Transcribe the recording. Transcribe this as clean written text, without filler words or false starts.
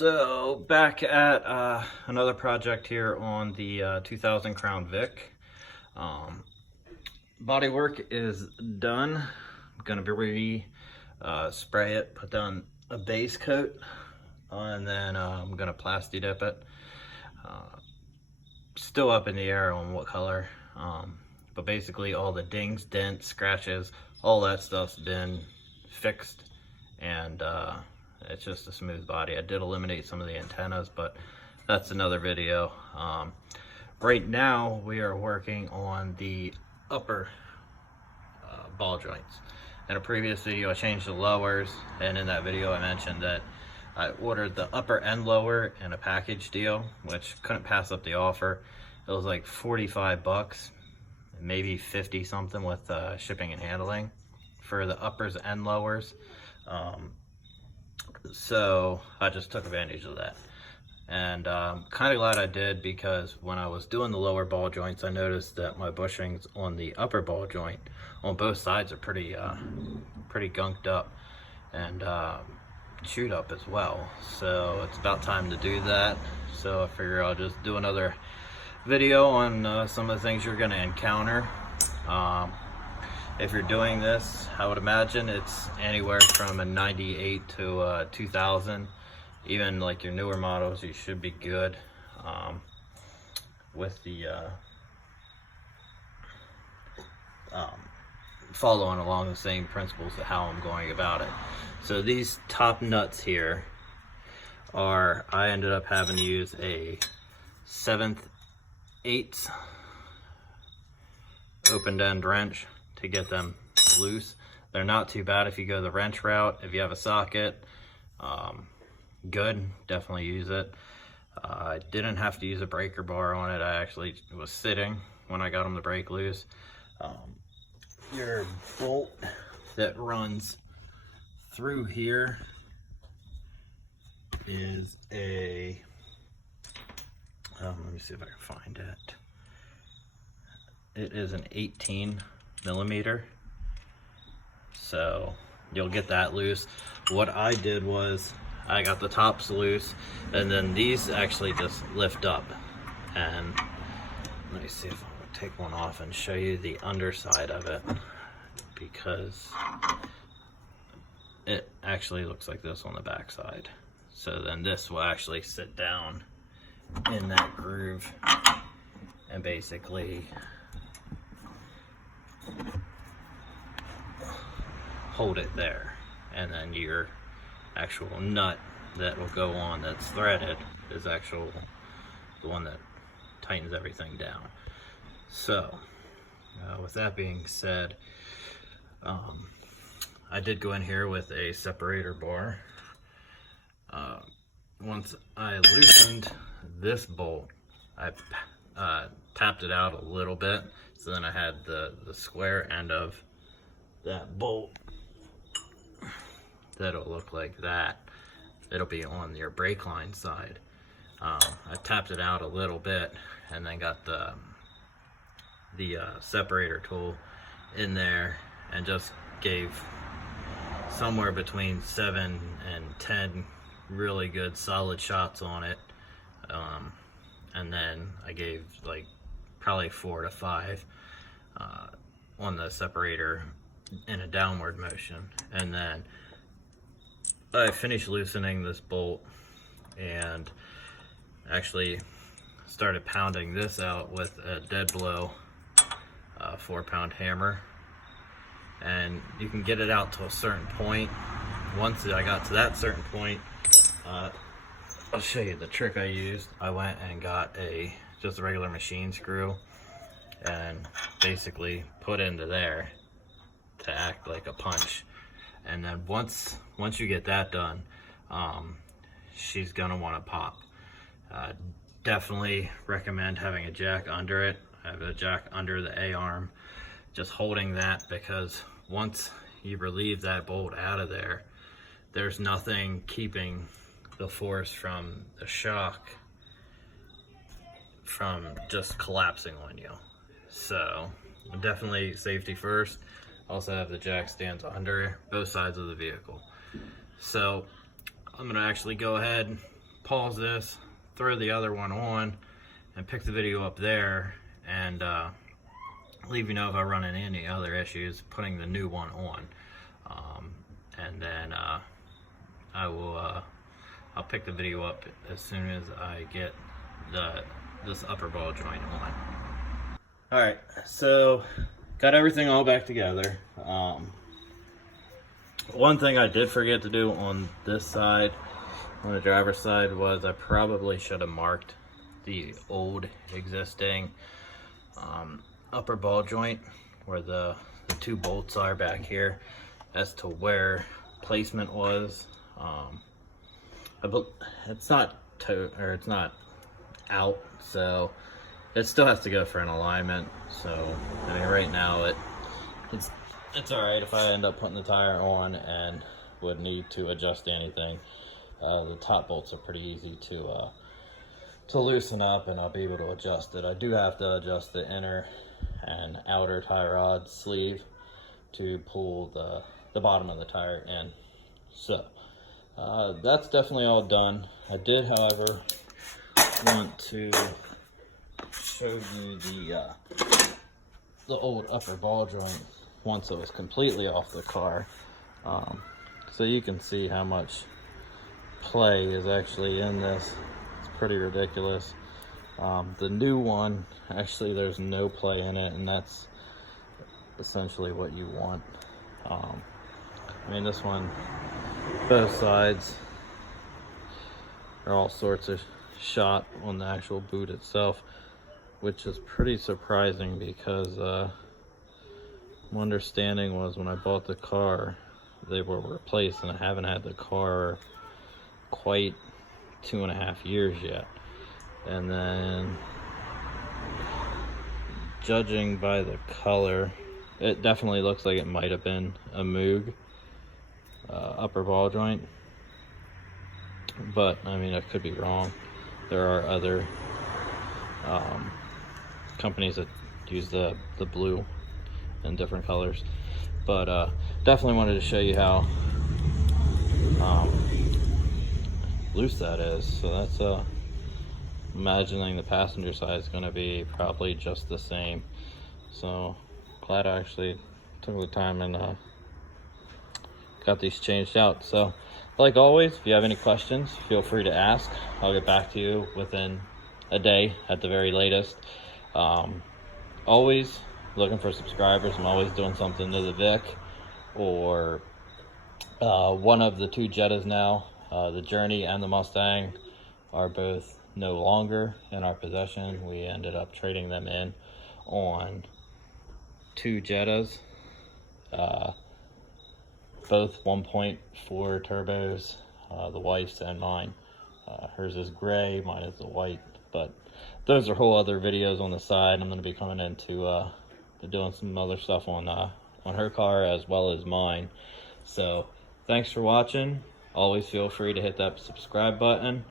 So back at another project here on the 2000 Crown Vic. Body work is done. I'm gonna be spray it, put down a base coat, and then I'm gonna plasti dip it. Still up in the air on what color, but basically all the dings, dents, scratches, all that stuff's been fixed, and it's just a smooth body. I did eliminate some of the antennas, but that's another video. Right now we are working on the upper ball joints. In a previous video I changed the lowers, and in that video I mentioned that I ordered the upper and lower in a package deal, which couldn't pass up the offer. It was like 45 bucks, maybe 50 something with shipping and handling for the uppers and lowers. So I just took advantage of that, and kind of glad I did, because when I was doing the lower ball joints I noticed that my bushings on the upper ball joint on both sides are pretty gunked up and chewed up as well. So it's about time to do that. So I figure I'll just do another video on some of the things you're going to encounter. If you're doing this, I would imagine it's anywhere from a 98 to 2000. Even like your newer models, you should be good with the following along the same principles of how I'm going about it. So these top nuts here are, I ended up having to use a 7/8 open end wrench to get them loose. They're not too bad if you go the wrench route. If you have a socket, good, definitely use it. I didn't have to use a breaker bar on it. I actually was sitting when I got them to break loose. Your bolt that runs through here is a, let me see if I can find it. It is an 18 millimeter, so you'll get that loose. What I did was I got the tops loose, and then these actually just lift up. And let me see if I can take one off and show you the underside of it, because it actually looks like this on the back side. So then this will actually sit down in that groove and basically hold it there, and then your actual nut that will go on that's threaded is the one that tightens everything down. So with that being said, I did go in here with a separator bar. Once I loosened this bolt, I tapped it out a little bit, so then I had the square end of that bolt that'll look like that. It'll be on your brake line side. I tapped it out a little bit and then got the separator tool in there and just gave somewhere between 7 and 10 really good solid shots on it, and then I gave like probably 4 to 5 on the separator in a downward motion. And then I finished loosening this bolt and actually started pounding this out with a dead blow 4-pound hammer, and you can get it out to a certain point. Once I got to that certain point, I'll show you the trick I used. I went and got just a regular machine screw and basically put into there to act like a punch. And then once you get that done, she's gonna want to pop. Definitely recommend having a jack under it. I have a jack under the A-arm, just holding that, because once you relieve that bolt out of there, there's nothing keeping the force from the shock from just collapsing on you. So definitely safety first. Also have the jack stands under both sides of the vehicle. So I'm gonna actually go ahead, pause this, throw the other one on, and pick the video up there, and leave you know if I run into any other issues putting the new one on. And then I'll pick the video up as soon as I get this upper ball joint on. Alright, so got everything all back together. One thing I did forget to do on this side, on the driver's side, was I probably should have marked the old existing upper ball joint where the two bolts are back here as to where placement was. It's not out, so it still has to go for an alignment. So I mean, right now it's all right if I end up putting the tire on and would need to adjust anything. The top bolts are pretty easy to loosen up, and I'll be able to adjust it. I do have to adjust the inner and outer tie rod sleeve to pull the bottom of the tire in. So that's definitely all done. I did, however, want to show you the old upper ball joint once it was completely off the car, so you can see how much play is actually in this. It's pretty ridiculous. The new one, actually there's no play in it, and that's essentially what you want. I mean, this one, both sides are all sorts of shot on the actual boot itself, which is pretty surprising because my understanding was when I bought the car they were replaced, and I haven't had the car quite 2.5 years yet. And then judging by the color, it definitely looks like it might have been a Moog upper ball joint, but I mean, I could be wrong. There are other companies that use the blue in different colors, but definitely wanted to show you how loose that is. So that's imagining the passenger side is going to be probably just the same. So glad I actually took the time and got these changed out. So like always, if you have any questions, feel free to ask. I'll get back to you within a day at the very latest. Always looking for subscribers. I'm always doing something to the Vic, or one of the two Jettas now. The Journey and the Mustang are both no longer in our possession. We ended up trading them in on two Jettas, both 1.4 turbos, the wife's and mine. Hers is gray, mine is the white, but those are whole other videos on the side. I'm going to be coming into doing some other stuff on her car as well as mine. So thanks for watching. Always feel free to hit that subscribe button.